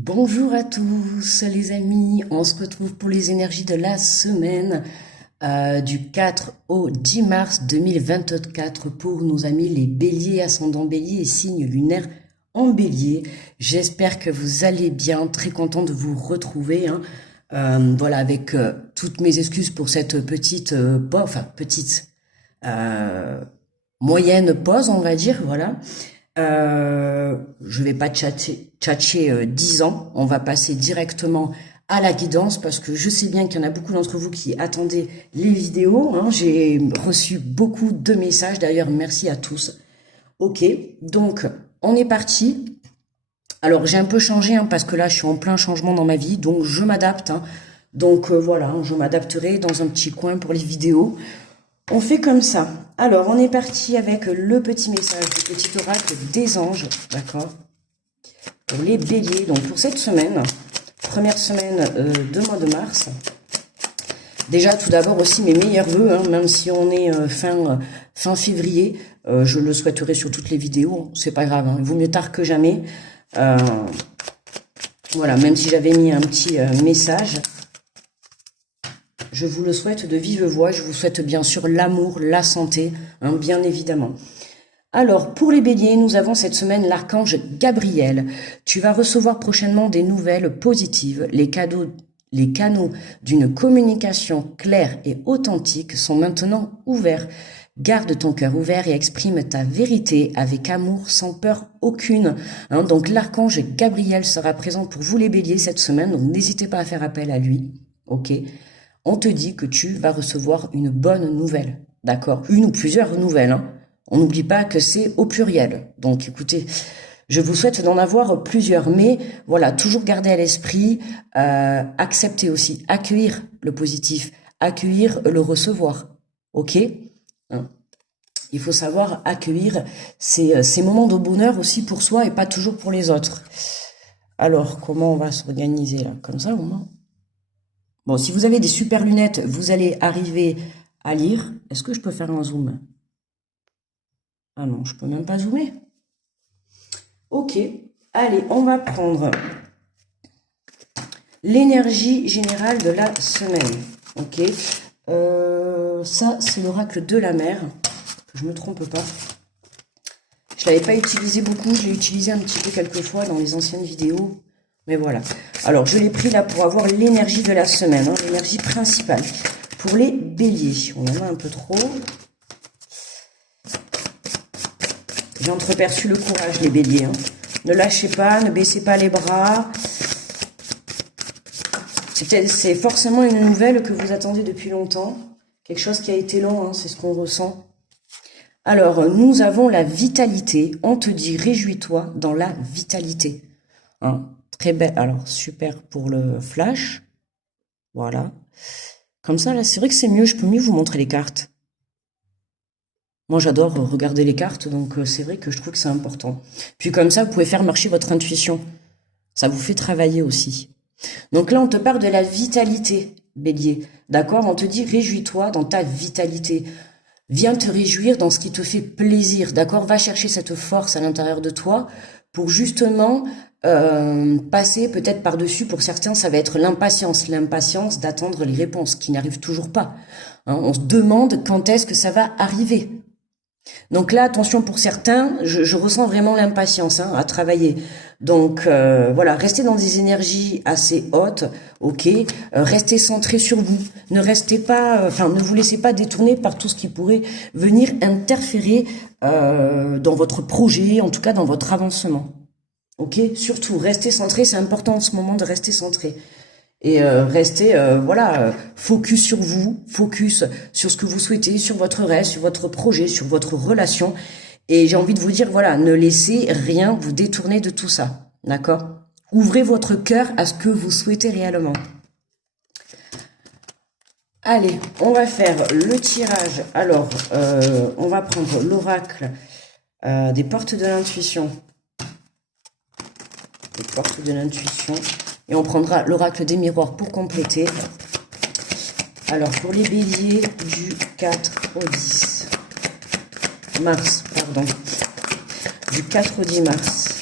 Bonjour à tous les amis, on se retrouve pour les énergies de la semaine du 4 au 10 mars 2024 pour nos amis les béliers, ascendant bélier et signe lunaire en bélier. J'espère que vous allez bien, très content de vous retrouver. Voilà, avec toutes mes excuses pour cette petite, euh, moyenne pause, on va dire, voilà. Je vais pas tchatcher 10 ans, on va passer directement à la guidance parce que je sais bien qu'il y en a beaucoup d'entre vous qui attendaient les vidéos. J'ai reçu beaucoup de messages, d'ailleurs merci à tous. Ok, donc on est parti. Alors j'ai un peu changé parce que là je suis en plein changement dans ma vie, donc je m'adapte. Donc voilà, je m'adapterai dans un petit coin pour les vidéos. On fait comme ça. Alors, on est parti avec le petit message, le petit oracle des anges, d'accord? Pour les béliers, donc pour cette semaine, première semaine de mois de mars. Déjà, tout d'abord aussi mes meilleurs vœux, même si on est fin février, je le souhaiterai sur toutes les vidéos, c'est pas grave, il vaut mieux tard que jamais. Voilà, même si j'avais mis un petit message. Je vous le souhaite de vive voix, je vous souhaite bien sûr l'amour, la santé, bien évidemment. Alors, pour les béliers, nous avons cette semaine l'archange Gabriel. Tu vas recevoir prochainement des nouvelles positives. Les canaux d'une communication claire et authentique sont maintenant ouverts. Garde ton cœur ouvert et exprime ta vérité avec amour, sans peur aucune. Donc l'archange Gabriel sera présent pour vous les béliers cette semaine, donc n'hésitez pas à faire appel à lui. Ok. On te dit que tu vas recevoir une bonne nouvelle, d'accord? Une ou plusieurs nouvelles. On n'oublie pas que c'est au pluriel. Donc écoutez, je vous souhaite d'en avoir plusieurs, mais voilà, toujours garder à l'esprit, accepter aussi, accueillir le positif, accueillir le recevoir, ok? Il faut savoir accueillir ces moments de bonheur aussi pour soi et pas toujours pour les autres. Alors, comment on va s'organiser là? Comme ça au moins. Bon, si vous avez des super lunettes, vous allez arriver à lire. Est-ce que je peux faire un zoom? Ah non, je peux même pas zoomer. Ok, allez, on va prendre l'énergie générale de la semaine. Ok, ça c'est l'oracle de la mer, que je me trompe pas. Je l'avais pas utilisé beaucoup, je l'ai utilisé un petit peu quelques fois dans les anciennes vidéos. Mais voilà. Alors, je l'ai pris là pour avoir l'énergie de la semaine, l'énergie principale. Pour les béliers, on en a un peu trop. J'ai entreperçu le courage, les béliers. Ne lâchez pas, ne baissez pas les bras. C'est forcément une nouvelle que vous attendez depuis longtemps. Quelque chose qui a été long, c'est ce qu'on ressent. Alors, nous avons la vitalité. On te dit, réjouis-toi dans la vitalité. Très belle. Alors, super pour le flash. Voilà. Comme ça, là, c'est vrai que c'est mieux. Je peux mieux vous montrer les cartes. Moi, j'adore regarder les cartes, donc c'est vrai que je trouve que c'est important. Puis comme ça, vous pouvez faire marcher votre intuition. Ça vous fait travailler aussi. Donc là, on te parle de la vitalité, bélier. D'accord? On te dit, réjouis-toi dans ta vitalité. Viens te réjouir dans ce qui te fait plaisir. D'accord? Va chercher cette force à l'intérieur de toi pour justement passer peut-être par-dessus. Pour certains, ça va être l'impatience d'attendre les réponses qui n'arrivent toujours pas. On se demande quand est-ce que ça va arriver. Donc là, attention pour certains, je ressens vraiment l'impatience à travailler. Donc voilà, restez dans des énergies assez hautes, ok. Restez centré sur vous. Ne restez pas, ne vous laissez pas détourner par tout ce qui pourrait venir interférer dans votre projet, en tout cas dans votre avancement. Ok. Surtout, restez centré. C'est important en ce moment de rester centré. Et restez focus sur vous, focus sur ce que vous souhaitez, sur votre rêve, sur votre projet, sur votre relation. Et j'ai envie de vous dire, voilà, ne laissez rien vous détourner de tout ça, d'accord? Ouvrez votre cœur à ce que vous souhaitez réellement. Allez, on va faire le tirage. Alors, on va prendre l'oracle des portes de l'intuition. Les portes de l'intuition. Et on prendra l'oracle des miroirs pour compléter. Alors, pour les béliers du 4 au 10 mars, pardon. Du 4 au 10 mars.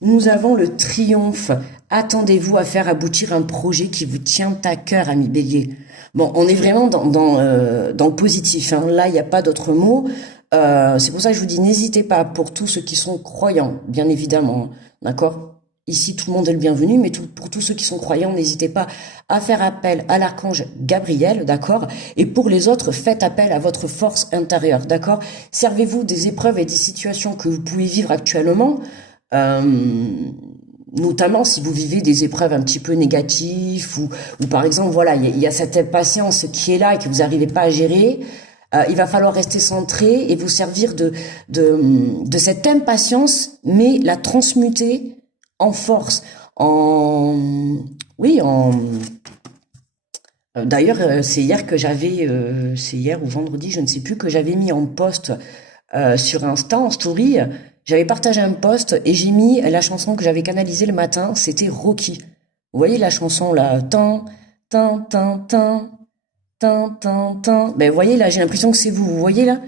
Nous avons le triomphe. Attendez-vous à faire aboutir un projet qui vous tient à cœur, ami Bélier. Bon, on est vraiment dans le positif, hein. Là, il n'y a pas d'autre mot. C'est pour ça que je vous dis, n'hésitez pas, pour tous ceux qui sont croyants, bien évidemment, d'accord? Ici, tout le monde est le bienvenu, mais pour tous ceux qui sont croyants, n'hésitez pas à faire appel à l'archange Gabriel, d'accord? Et pour les autres, faites appel à votre force intérieure, d'accord? Servez-vous des épreuves et des situations que vous pouvez vivre actuellement, notamment si vous vivez des épreuves un petit peu négatives ou par exemple, voilà, il y a cette impatience qui est là et que vous n'arrivez pas à gérer. Il va falloir rester centré et vous servir de cette impatience, mais la transmuter en force, oui, d'ailleurs, c'est hier que j'avais, c'est hier ou vendredi, je ne sais plus, que j'avais mis en post sur Insta, en story, j'avais partagé un post et j'ai mis la chanson que j'avais canalisée le matin, c'était Rocky. Vous voyez la chanson là, tan, tan, tan, tan, tan, tan, tan. Ben, vous voyez là, j'ai l'impression que c'est vous. Vous voyez là?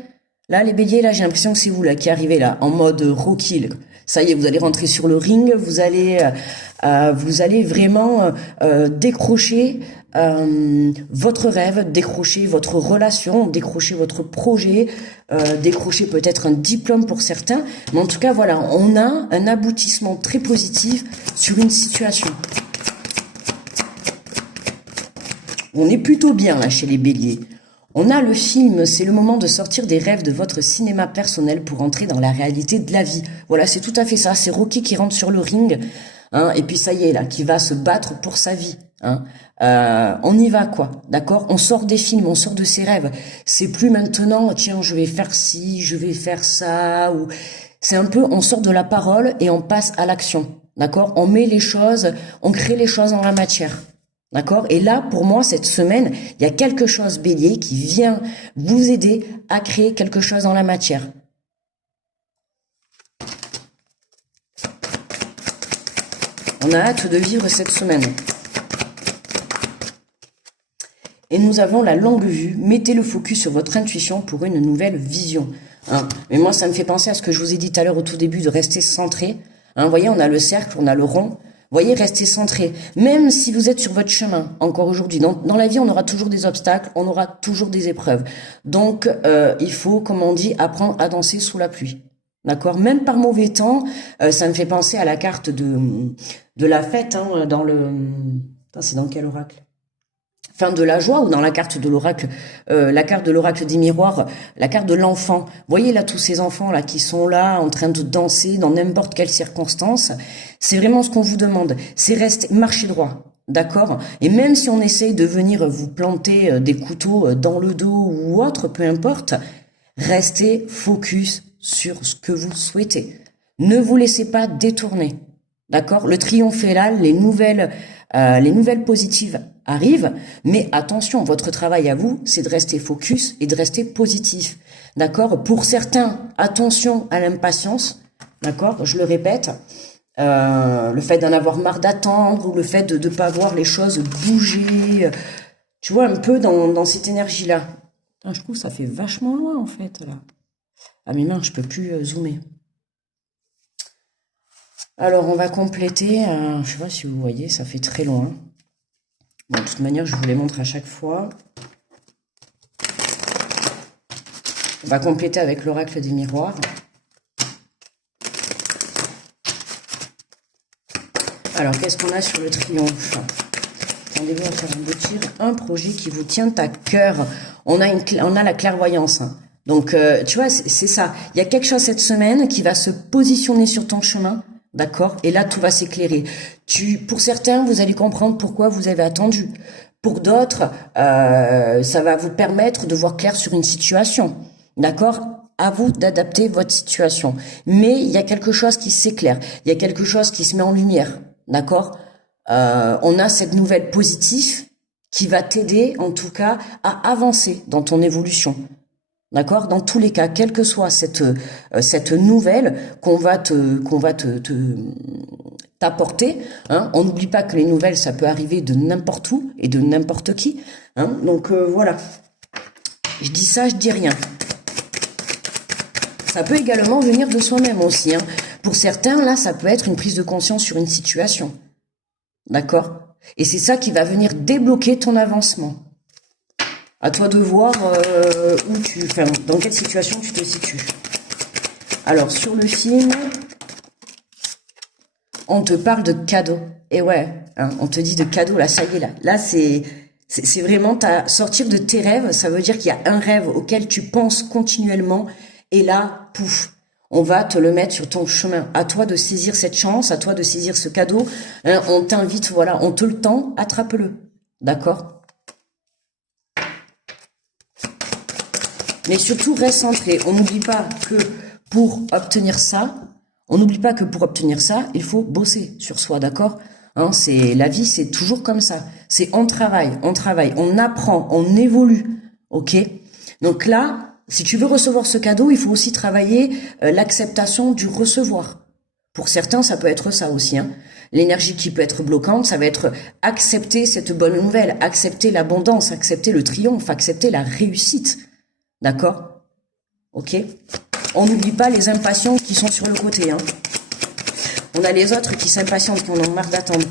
Là, les béliers, là, j'ai l'impression que c'est vous là qui arrivez là, en mode Rocky, là. Ça y est, vous allez rentrer sur le ring, vous allez vraiment décrocher votre rêve, décrocher votre relation, décrocher votre projet, décrocher peut-être un diplôme pour certains. Mais en tout cas, voilà, on a un aboutissement très positif sur une situation. On est plutôt bien là chez les béliers. On a le film, c'est le moment de sortir des rêves de votre cinéma personnel pour entrer dans la réalité de la vie. Voilà, c'est tout à fait ça. C'est Rocky qui rentre sur le ring, hein, et puis ça y est là, qui va se battre pour sa vie. Hein. On y va quoi, d'accord? On sort des films, on sort de ses rêves. C'est plus maintenant, tiens, je vais faire ci, je vais faire ça, ou c'est un peu, on sort de la parole et on passe à l'action, d'accord? On met les choses, on crée les choses dans la matière. D'accord? Et là, pour moi, cette semaine, il y a quelque chose, bélier, qui vient vous aider à créer quelque chose dans la matière. On a hâte de vivre cette semaine. Et nous avons la longue vue. Mettez le focus sur votre intuition pour une nouvelle vision. Hein? Mais moi, ça me fait penser à ce que je vous ai dit tout à l'heure au tout début, de rester centré. Hein, vous voyez, on a le cercle, on a le rond. Voyez, restez centré. Même si vous êtes sur votre chemin, encore aujourd'hui, dans la vie, on aura toujours des obstacles, on aura toujours des épreuves. Donc, il faut, comme on dit, apprendre à danser sous la pluie. D'accord? Même par mauvais temps, ça me fait penser à la carte de la fête, hein, dans le... C'est dans quel oracle? Fin de la joie, ou dans la carte de l'oracle, la carte de l'oracle des miroirs, la carte de l'enfant. Voyez là tous ces enfants là qui sont là en train de danser dans n'importe quelle circonstance. C'est vraiment ce qu'on vous demande. C'est rester, marcher droit, d'accord? Et même si on essaye de venir vous planter des couteaux dans le dos ou autre, peu importe, restez focus sur ce que vous souhaitez. Ne vous laissez pas détourner, d'accord? Le triomphe est là, les nouvelles positives arrivent, mais attention, votre travail à vous, c'est de rester focus et de rester positif, d'accord? Pour certains, attention à l'impatience, d'accord? Je le répète, le fait d'en avoir marre d'attendre ou le fait de ne pas voir les choses bouger, tu vois, un peu dans cette énergie-là. Je trouve que ça fait vachement loin, en fait, là. Ah, mes mains, je peux plus zoomer. Alors, on va compléter, je sais pas si vous voyez, ça fait très loin. Bon, de toute manière, je vous les montre à chaque fois. On va compléter avec l'oracle des miroirs. Alors, qu'est-ce qu'on a sur le triomphe? Attendez-vous à faire aboutir un projet qui vous tient à cœur. On a la clairvoyance. Hein. Donc, tu vois, c'est ça. Il y a quelque chose cette semaine qui va se positionner sur ton chemin. D'accord? Et là, tout va s'éclairer. Pour certains, vous allez comprendre pourquoi vous avez attendu. Pour d'autres, ça va vous permettre de voir clair sur une situation. D'accord? À vous d'adapter votre situation. Mais il y a quelque chose qui s'éclaire. Il y a quelque chose qui se met en lumière. D'accord? On a cette nouvelle positive qui va t'aider, en tout cas, à avancer dans ton évolution. D'accord? Dans tous les cas, quelle que soit cette nouvelle qu'on va t'apporter, hein, on n'oublie pas que les nouvelles, ça peut arriver de n'importe où et de n'importe qui. Hein, donc voilà. Je dis ça, je dis rien. Ça peut également venir de soi-même aussi. Hein. Pour certains, là, ça peut être une prise de conscience sur une situation. D'accord? Et c'est ça qui va venir débloquer ton avancement. À toi de voir dans quelle situation tu te situes. Alors, sur le film, on te parle de cadeaux. Et ouais, hein, on te dit de cadeaux, là, ça y est, là. Là, c'est vraiment sortir de tes rêves. Ça veut dire qu'il y a un rêve auquel tu penses continuellement. Et là, pouf, on va te le mettre sur ton chemin. À toi de saisir cette chance, à toi de saisir ce cadeau. Hein, on t'invite, voilà, on te le tend, attrape-le. D'accord? Mais surtout, reste centré. On n'oublie pas que pour obtenir ça, il faut bosser sur soi, d'accord? Hein, la vie, c'est toujours comme ça. C'est on travaille, on apprend, on évolue, ok? Donc là, si tu veux recevoir ce cadeau, il faut aussi travailler l'acceptation du recevoir. Pour certains, ça peut être ça aussi, hein. L'énergie qui peut être bloquante, ça va être accepter cette bonne nouvelle, accepter l'abondance, accepter le triomphe, accepter la réussite. D'accord? Ok? On n'oublie pas les impatients qui sont sur le côté, hein. On a les autres qui s'impatientent, qui en ont marre d'attendre.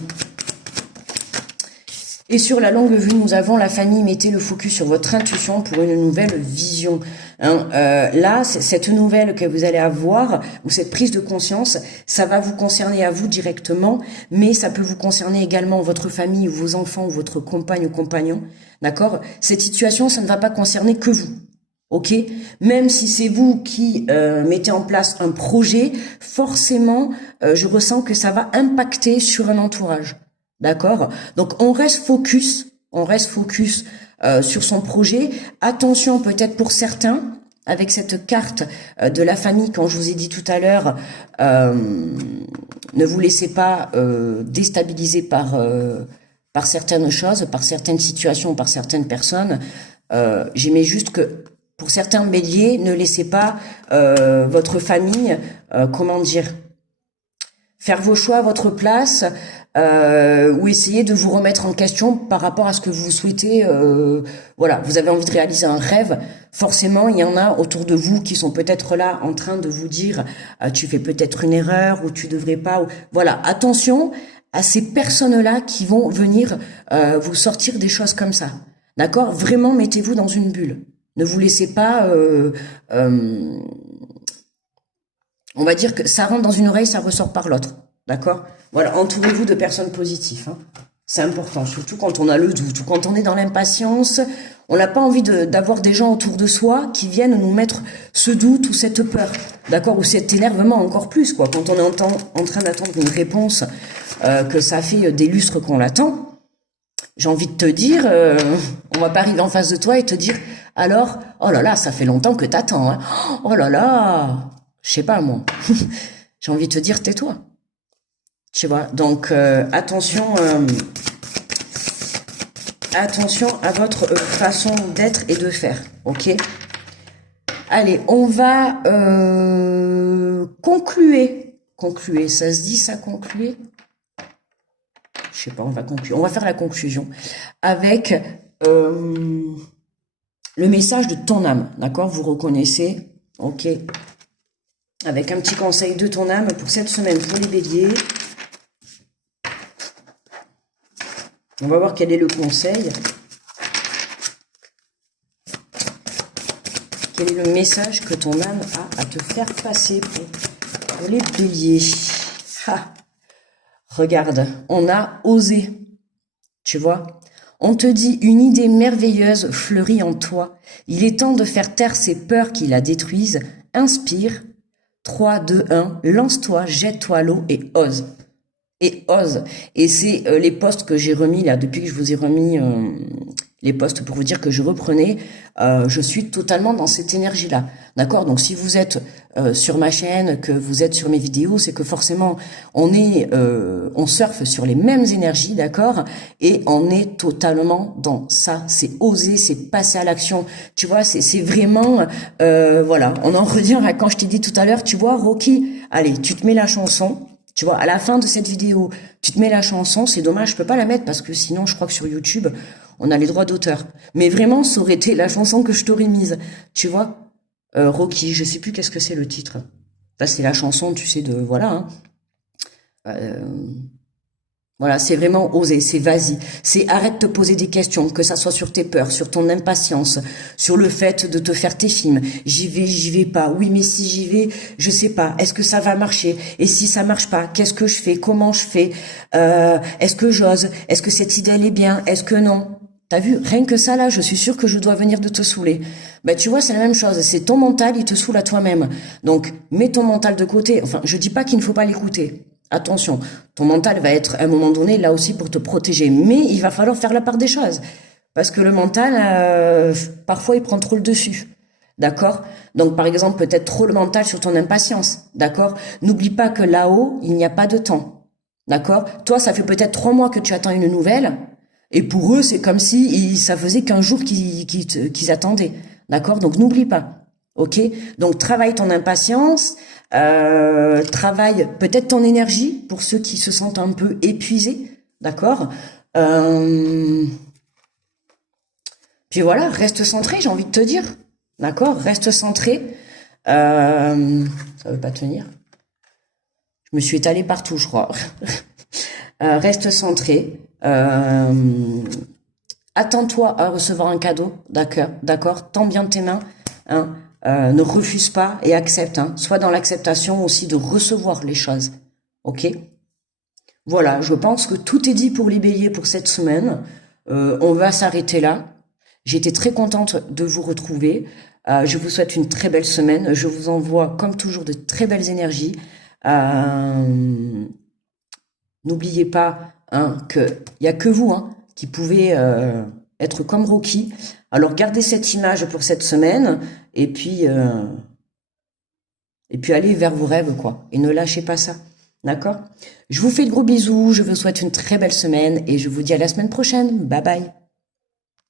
Et sur la longue vue, nous avons la famille. Mettez le focus sur votre intuition pour une nouvelle vision. Hein, là, cette nouvelle que vous allez avoir, ou cette prise de conscience, ça va vous concerner à vous directement, mais ça peut vous concerner également votre famille, ou vos enfants, ou votre compagne ou compagnon. D'accord? Cette situation, ça ne va pas concerner que vous. Ok, même si c'est vous qui mettez en place un projet, forcément, je ressens que ça va impacter sur un entourage. D'accord? Donc on reste focus sur son projet. Attention, peut-être pour certains, avec cette carte de la famille, quand je vous ai dit tout à l'heure, ne vous laissez pas déstabiliser par certaines choses, par certaines situations, par certaines personnes. J'aimais juste que pour certains béliers, ne laissez pas votre famille, faire vos choix à votre place, ou essayer de vous remettre en question par rapport à ce que vous souhaitez. Voilà, vous avez envie de réaliser un rêve. Forcément, il y en a autour de vous qui sont peut-être là en train de vous dire tu fais peut-être une erreur ou tu devrais pas. Voilà, attention à ces personnes-là qui vont venir vous sortir des choses comme ça. D'accord? Vraiment, mettez-vous dans une bulle. Ne vous laissez pas, on va dire que ça rentre dans une oreille, ça ressort par l'autre. D'accord? Voilà, entourez-vous de personnes positives. Hein. C'est important, surtout quand on a le doute, ou quand on est dans l'impatience. On n'a pas envie d'avoir des gens autour de soi qui viennent nous mettre ce doute ou cette peur. D'accord? Ou cet énervement encore plus, quoi. Quand on est en train d'attendre une réponse, que ça fait des lustres qu'on l'attend. J'ai envie de te dire, on va pas arriver en face de toi et te dire, alors, oh là là, ça fait longtemps que t'attends, hein. Oh là là, je sais pas moi. J'ai envie de te dire, tais-toi. Tu vois, donc attention à votre façon d'être et de faire, ok? Allez, on va concluer. Concluer, ça se dit ça, concluer? Je sais pas, on va conclure. On va faire la conclusion avec le message de ton âme, d'accord? Vous reconnaissez, ok? Avec un petit conseil de ton âme pour cette semaine pour les béliers. On va voir quel est le conseil. Quel est le message que ton âme a à te faire passer pour les béliers? Ha. Regarde, on a osé, tu vois. On te dit une idée merveilleuse fleurit en toi. Il est temps de faire taire ces peurs qui la détruisent. Inspire. 3, 2, 1. Lance-toi, jette-toi à l'eau et ose. Et ose. Et c'est les posts que j'ai remis là, depuis que je vous ai remis les posts pour vous dire que je reprenais, je suis totalement dans cette énergie-là. D'accord? Donc si vous êtes sur ma chaîne, que vous êtes sur mes vidéos, c'est que forcément on surfe sur les mêmes énergies, d'accord? Et on est totalement dans ça. C'est oser, c'est passer à l'action. Tu vois, c'est vraiment, voilà. On en revient à quand je t'ai dit tout à l'heure, tu vois, Rocky, allez, tu te mets la chanson. Tu vois, à la fin de cette vidéo, tu te mets la chanson. C'est dommage, je peux pas la mettre parce que sinon, je crois que sur YouTube, on a les droits d'auteur. Mais vraiment, ça aurait été la chanson que je t'aurais mise. Tu vois, Rocky, je sais plus qu'est-ce que c'est le titre. Ça, c'est la chanson, tu sais, de... Voilà, hein. Euh, Voilà, c'est vraiment oser, c'est vas-y, c'est arrête de te poser des questions, que ça soit sur tes peurs, sur ton impatience, sur le fait de te faire tes films. J'y vais pas. Oui, mais si j'y vais, je sais pas. Est-ce que ça va marcher? Et si ça marche pas, qu'est-ce que je fais? Comment je fais? Est-ce que j'ose? Est-ce que cette idée elle est bien? Est-ce que non? T'as vu? Rien que ça là, je suis sûre que je dois venir de te saouler. Ben tu vois, c'est la même chose. C'est ton mental, il te saoule à toi-même. Donc mets ton mental de côté. Enfin, je dis pas qu'il ne faut pas l'écouter. Attention, ton mental va être à un moment donné là aussi pour te protéger, mais il va falloir faire la part des choses. Parce que le mental, parfois, il prend trop le dessus. D'accord? Donc, par exemple, peut-être trop le mental sur ton impatience. D'accord? N'oublie pas que là-haut, il n'y a pas de temps. D'accord? Toi, ça fait peut-être 3 mois que tu attends une nouvelle, et pour eux, c'est comme si ça faisait qu'un jour qu'ils attendaient. D'accord? Donc, n'oublie pas. Ok? Donc, travaille ton impatience, travaille peut-être ton énergie pour ceux qui se sentent un peu épuisés. D'accord? Euh, Puis voilà, reste centré, j'ai envie de te dire. D'accord? Reste centré. Ça veut pas tenir. Je me suis étalée partout, je crois. Reste centré. Attends-toi à recevoir un cadeau, d'accord, d'accord. Tends bien tes mains, hein. Ne refuse pas et accepte, hein. Sois dans l'acceptation aussi de recevoir les choses, ok? Voilà, je pense que tout est dit pour les béliers pour cette semaine. On va s'arrêter là. J'ai été très contente de vous retrouver. Je vous souhaite une très belle semaine. Je vous envoie, comme toujours, de très belles énergies. N'oubliez pas, hein, qu'il n'y a que vous, hein, qui pouvez être comme Rocky. Alors gardez cette image pour cette semaine et puis allez vers vos rêves, quoi. Et ne lâchez pas ça. D'accord? Je vous fais de gros bisous, je vous souhaite une très belle semaine et je vous dis à la semaine prochaine. Bye bye.